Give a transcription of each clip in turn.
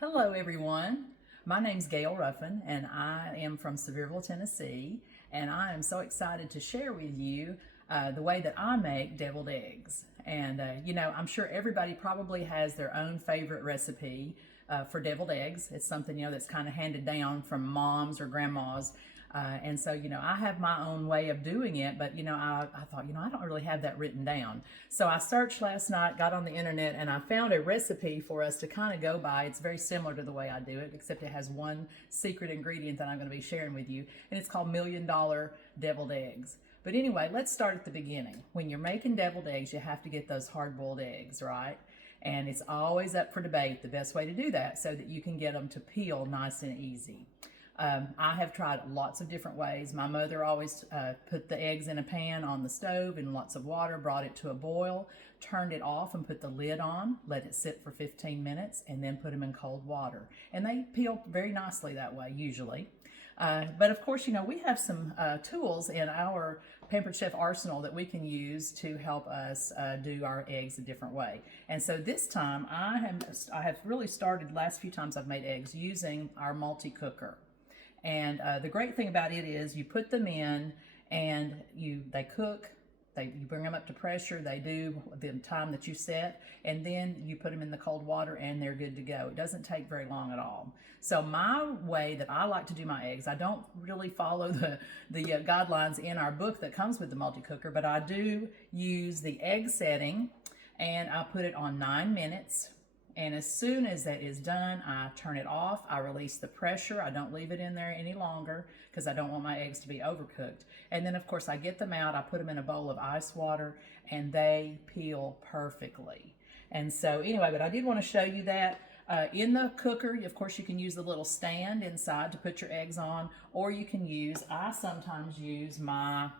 Hello, everyone. My name's Gail Ruffin, and I am from Sevierville, Tennessee. And I am so excited to share with you the way that I make deviled eggs. And, I'm sure everybody probably has their own favorite recipe for deviled eggs. It's something, that's kind of handed down from moms or grandmas. I have my own way of doing it, but, I thought, I don't really have that written down. So I searched last night, got on the internet, and I found a recipe for us to kind of go by. It's very similar to the way I do it, except it has one secret ingredient that I'm going to be sharing with you, and it's called $1,000,000 deviled eggs. But anyway, let's start at the beginning. When you're making deviled eggs, you have to get those hard-boiled eggs, right? And it's always up for debate the best way to do that so that you can get them to peel nice and easy. I have tried lots of different ways. My mother always put the eggs in a pan on the stove in lots of water, brought it to a boil, turned it off and put the lid on, let it sit for 15 minutes, and then put them in cold water. And they peel very nicely that way, usually. But of course, we have some tools in our Pampered Chef arsenal that we can use to help us do our eggs a different way. And so this time, I have really started, last few times I've made eggs, using our multi-cooker. And the great thing about it is you put them in and they cook. You bring them up to pressure. They do the time that you set, and then you put them in the cold water and they're good to go. It doesn't take very long at all. So my way that I like to do my eggs, I don't really follow the guidelines in our book that comes with the multi-cooker, but I do use the egg setting, and I put it on 9 minutes. And as soon as that is done, I turn it off. I release the pressure. I don't leave it in there any longer because I don't want my eggs to be overcooked. And then, of course, I get them out. I put them in a bowl of ice water, and they peel perfectly. And so anyway, but I did want to show you that. In the cooker, of course, you can use the little stand inside to put your eggs on, or you can I sometimes use my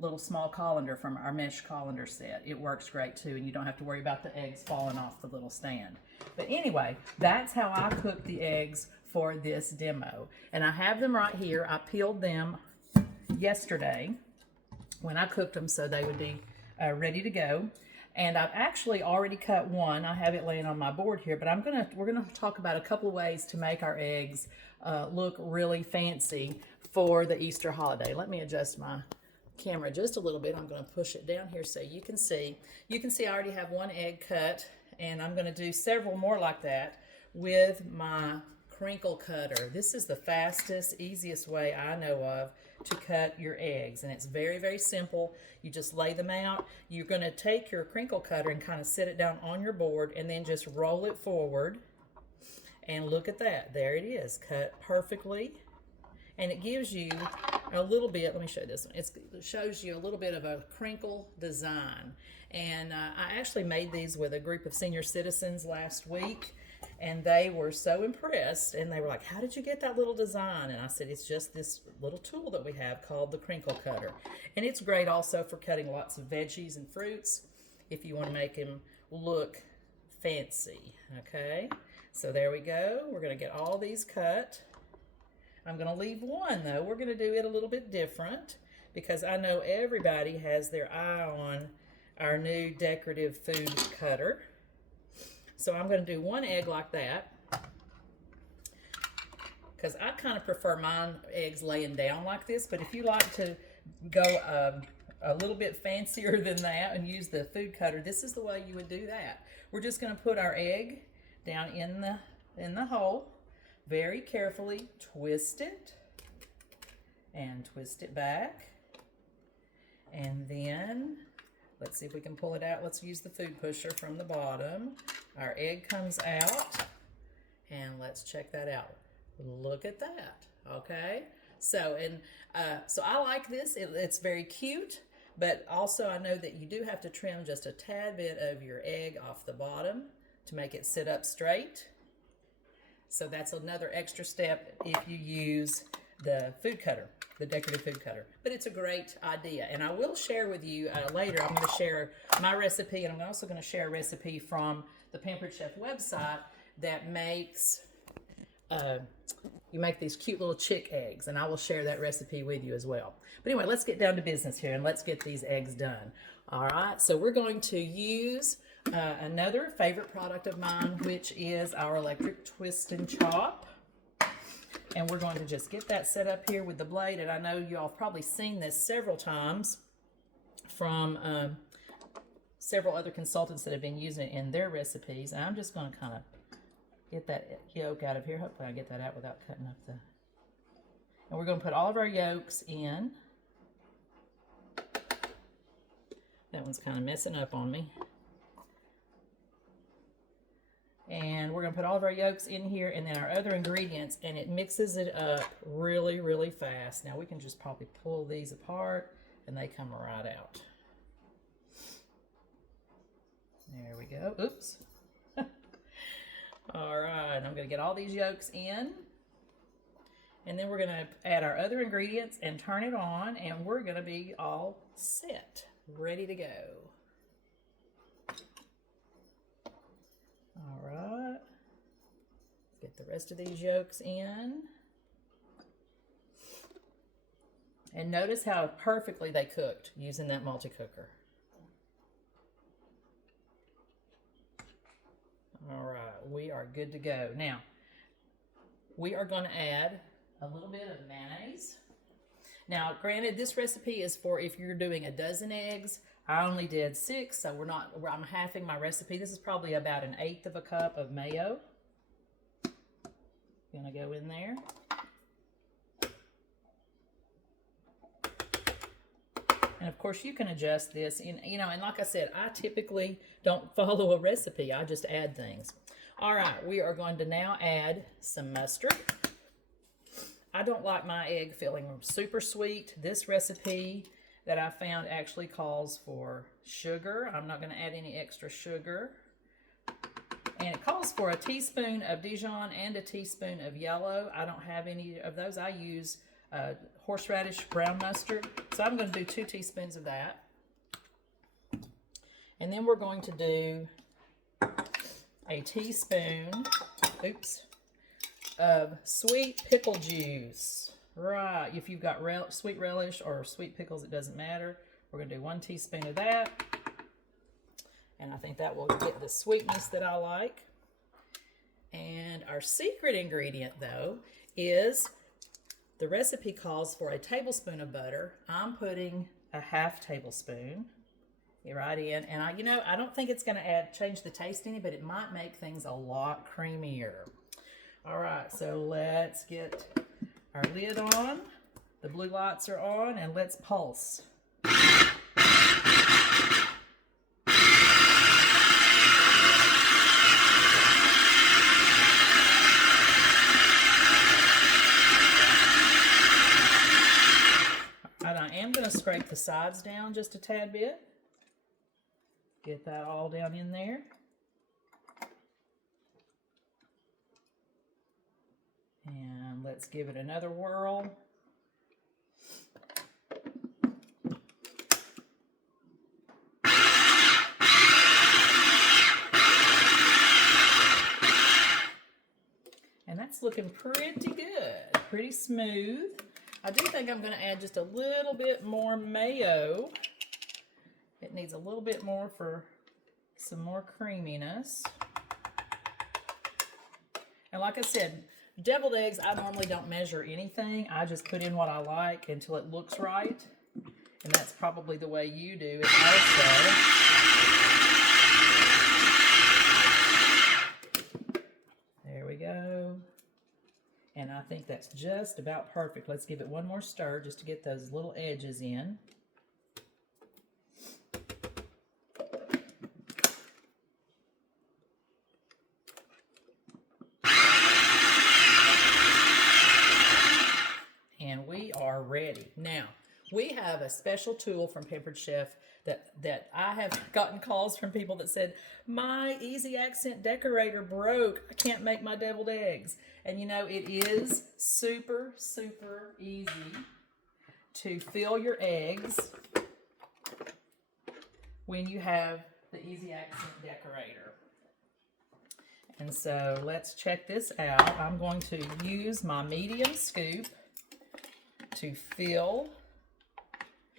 little small colander from our mesh colander set. It works great too, and you don't have to worry about the eggs falling off the little stand. But anyway, that's how I cook the eggs for this demo. And I have them right here. I peeled them yesterday when I cooked them so they would be ready to go. And I've actually already cut one. I have it laying on my board here, but we're gonna talk about a couple of ways to make our eggs look really fancy for the Easter holiday. Let me adjust my camera just a little bit. I'm going to push it down here so you can see. You can see I already have one egg cut, and I'm going to do several more like that with my crinkle cutter. This is the fastest, easiest way I know of to cut your eggs, and it's very, very simple. You just lay them out. You're going to take your crinkle cutter and kind of set it down on your board, and then just roll it forward, and look at that. There it is, cut perfectly. And it gives you a little bit, let me show you this one. It shows you a little bit of a crinkle design. And I actually made these with a group of senior citizens last week, and they were so impressed, and they were like, how did you get that little design? And I said, it's just this little tool that we have called the crinkle cutter. And it's great also for cutting lots of veggies and fruits if you want to make them look fancy, okay? So there we go. We're going to get all these cut. I'm going to leave one, though. We're going to do it a little bit different because I know everybody has their eye on our new decorative food cutter. So I'm going to do one egg like that because I kind of prefer mine eggs laying down like this. But if you like to go a little bit fancier than that and use the food cutter, this is the way you would do that. We're just going to put our egg down in the hole. Very carefully twist it and twist it back. And then, let's see if we can pull it out. Let's use the food pusher from the bottom. Our egg comes out, and let's check that out. Look at that, okay? So I like this. It's very cute, but also I know that you do have to trim just a tad bit of your egg off the bottom to make it sit up straight. So that's another extra step if you use the food cutter, the decorative food cutter. But it's a great idea. And I will share with you later, I'm going to share my recipe, and I'm also going to share a recipe from the Pampered Chef website that makes, you make these cute little chick eggs, and I will share that recipe with you as well. But anyway, let's get down to business here, and let's get these eggs done. All right, so we're going to use Another favorite product of mine, which is our electric twist and chop. And we're going to just get that set up here with the blade. And I know y'all have probably seen this several times from several other consultants that have been using it in their recipes. And I'm just going to kind of get that yolk out of here. Hopefully I get that out without cutting up the... And we're going to put all of our yolks in. That one's kind of messing up on me. And we're going to put all of our yolks in here and then our other ingredients, and it mixes it up really, really fast. Now we can just probably pull these apart and they come right out. There we go. Oops. All right, I'm going to get all these yolks in. And then we're going to add our other ingredients and turn it on, and we're going to be all set, ready to go. All right, get the rest of these yolks in. And notice how perfectly they cooked using that multi-cooker. All right, we are good to go. Now, we are going to add a little bit of mayonnaise. Now, granted, this recipe is for if you're doing a dozen eggs. I only did 6, so I'm halving my recipe. This is probably about 1/8 of a cup of mayo. Gonna go in there. And of course you can adjust this, and like I said, I typically don't follow a recipe. I just add things. All right, we are going to now add some mustard. I don't like my egg feeling super sweet. This recipe that I found actually calls for sugar. I'm not going to add any extra sugar. And it calls for a teaspoon of Dijon and a teaspoon of yellow. I don't have any of those. I use horseradish brown mustard. So I'm going to do 2 teaspoons of that. And then we're going to do a teaspoon, of sweet pickle juice. Right, if you've got sweet relish or sweet pickles, it doesn't matter. We're going to do 1 teaspoon of that. And I think that will get the sweetness that I like. And our secret ingredient, though, is the recipe calls for a tablespoon of butter. I'm putting a 1/2 tablespoon right in. And I don't think it's going to change the taste any, but it might make things a lot creamier. All right, so let's get our lid on, the blue lights are on, and let's pulse. And I am going to scrape the sides down just a tad bit. Get that all down in there. And let's give it another whirl. And that's looking pretty good, pretty smooth. I do think I'm going to add just a little bit more mayo. It needs a little bit more for some more creaminess. And like I said, deviled eggs, I normally don't measure anything. I just put in what I like until it looks right. And that's probably the way you do it also. There we go. And I think that's just about perfect. Let's give it one more stir just to get those little edges in. And we are ready. Now, we have a special tool from Pampered Chef that I have gotten calls from people that said, my Easy Accent decorator broke. I can't make my deviled eggs. And it is super, super easy to fill your eggs when you have the Easy Accent decorator. And so let's check this out. I'm going to use my medium scoop to fill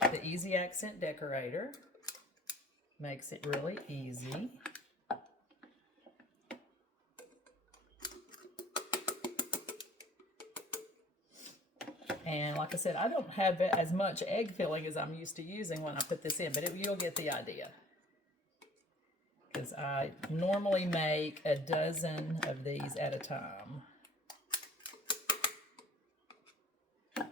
the Easy Accent decorator. Makes it really easy. And like I said, I don't have as much egg filling as I'm used to using when I put this in, but you'll get the idea. Because I normally make a dozen of these at a time. All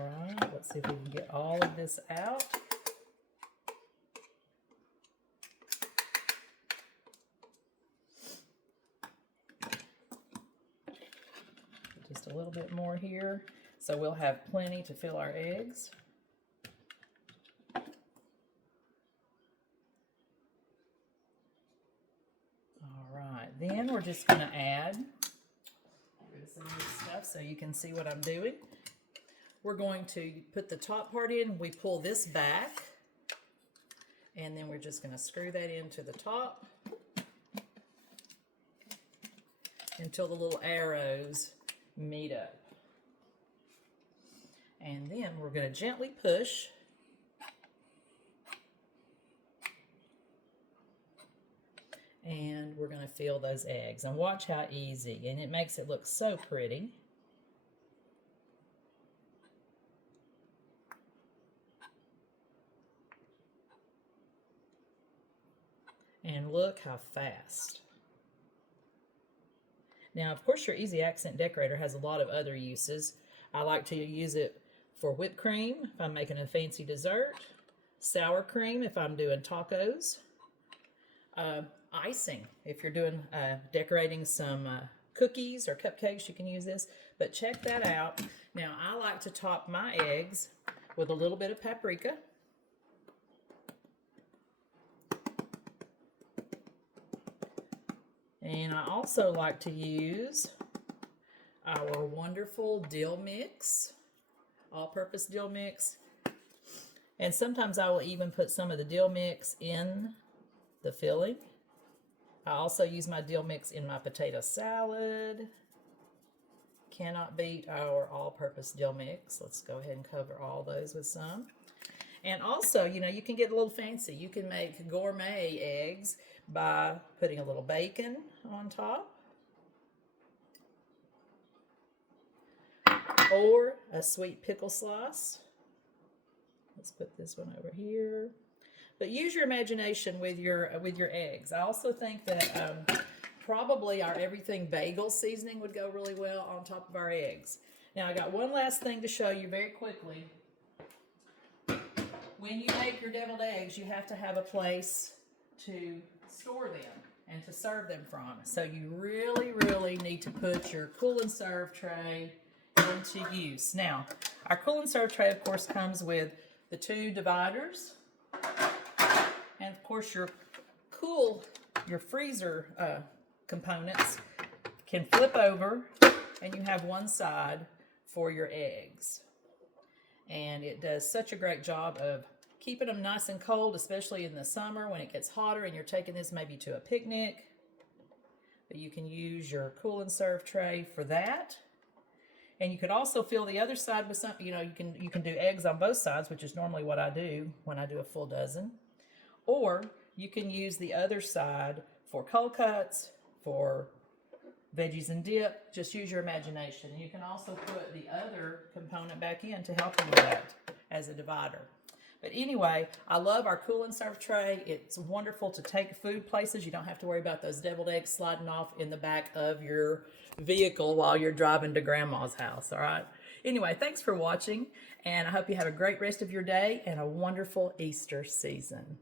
right, let's see if we can get all of this out. Just a little bit more here, so we'll have plenty to fill our eggs. Then we're just going to add some of this stuff so you can see what I'm doing. We're going to put the top part in. We pull this back, and then we're just going to screw that into the top until the little arrows meet up. And then we're going to gently push. And we're going to fill those eggs. And watch how easy. And it makes it look so pretty. And look how fast. Now, of course, your Easy Accent Decorator has a lot of other uses. I like to use it for whipped cream if I'm making a fancy dessert. Sour cream if I'm doing tacos. Icing, if you're doing decorating some cookies or cupcakes, you can use this. But check that out. Now, I like to top my eggs with a little bit of paprika. And I also like to use our wonderful dill mix, all-purpose dill mix. And sometimes I will even put some of the dill mix in the filling. I also use my dill mix in my potato salad. Cannot beat our all-purpose dill mix. Let's go ahead and cover all those with some. And also, you know, you can get a little fancy. You can make gourmet eggs by putting a little bacon on top. Or a sweet pickle slice. Let's put this one over here. But use your imagination with your eggs. I also think that probably our everything bagel seasoning would go really well on top of our eggs. Now I got one last thing to show you very quickly. When you make your deviled eggs, you have to have a place to store them and to serve them from. So you really, really need to put your cool and serve tray into use. Now, our cool and serve tray, of course, comes with the 2 dividers. And of course, your freezer components can flip over, and you have one side for your eggs. And it does such a great job of keeping them nice and cold, especially in the summer when it gets hotter and you're taking this maybe to a picnic. But you can use your cool and serve tray for that. And you could also fill the other side with something, you know, you can do eggs on both sides, which is normally what I do when I do a full dozen. Or you can use the other side for cold cuts, for veggies and dip. Just use your imagination. You can also put the other component back in to help you with that as a divider. But anyway, I love our cool and serve tray. It's wonderful to take food places. You don't have to worry about those deviled eggs sliding off in the back of your vehicle while you're driving to Grandma's house, all right? Anyway, thanks for watching, and I hope you have a great rest of your day and a wonderful Easter season.